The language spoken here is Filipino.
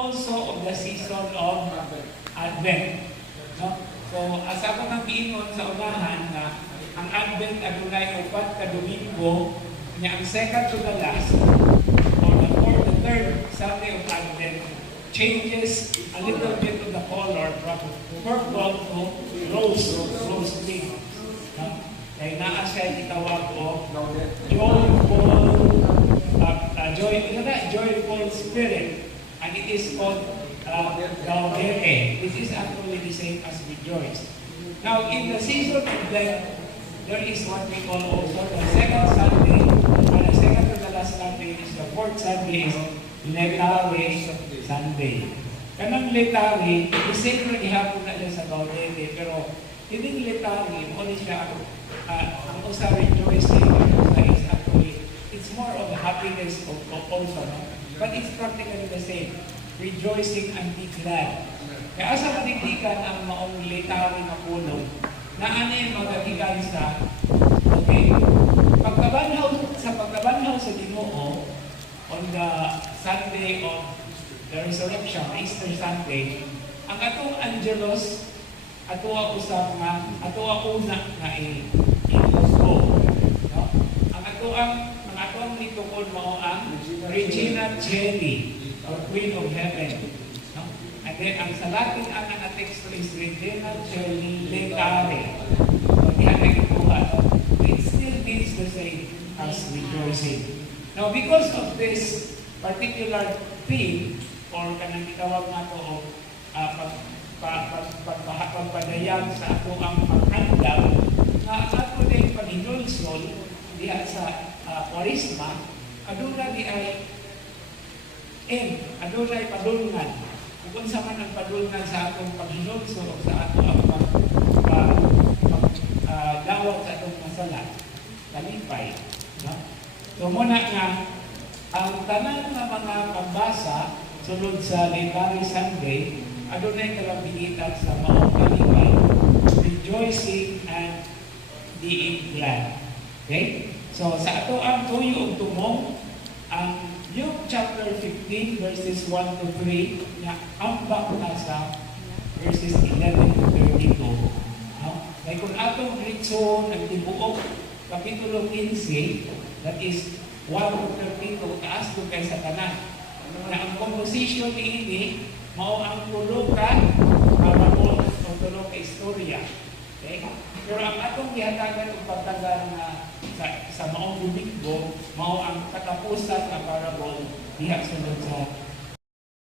Also of the season of Advent. No? So, as ako nang giingon sa unahan na ang Advent adunay upat ka Domingo, niya ang second to the last, or the third Sunday of Advent, changes a little bit of the color from purple to rose pink. No? Kaya naa siya itawag o joyful spirit. And it is called Gaudete. This is actually the same as rejoice. Now, in the season of Lent, there is what we call also the second Sunday, and the second to the last Sunday is the fourth Sunday is Letare Sunday. Kanang Letare, the same na ihapon na sa Gaudete, pero hindi Letare, only siya ang usa rejoicing, is actually, it's more of a happiness also, no? But it's practically the same. Rejoicing and be glad. Kaya asa matigdikan ang maong letari na puno, na ano yung magagigan sa, okay, pagkabanhaw sa Ginoo, on the Sunday of the Resurrection, Easter Sunday, ang atong Angelos, atuwa usap nga, atuwa una na i-go. No? Ang atong litukod mo ang Regina Coeli, or Queen of Heaven. No? And then, ang sa Latin ang text is Regina Coeli Letare. So, diyan ay ikuha. It still means the same as rejoicing. Now, because of this particular theme, or kanang itawag nga ito, pagpadayag sa ato ang paghandang, na ato din paghinulsol diya sa Kwaresma, aduna di ay adunay padulngan. Kung sa man ang padulngan sa atong paghinulso o sa ato ang dawat sa atong masala, kalipay. No? So muna nga, ang tanan ng mga pambasa sulod sa Letare Sunday, adunay kalabigitan sa maong kalipay, rejoicing and being glad. Okay? So sa ato ang tuyo og tumong, ang Luke chapter 15 verses 1 to 3 na ambak na sa verses 11 to 32. No? Kaya kung atong Gritson ang tibuok kapitulo 15, that is 1 to 32, taas to kay sa tanan. Na ang composition ni ini mao ang tulo ka parable o tulo ka istorya. Okay? Pero ang atong gihatagan og pagtagan na sa maong Domingo, mao ang katapusan na parable diha sulod sa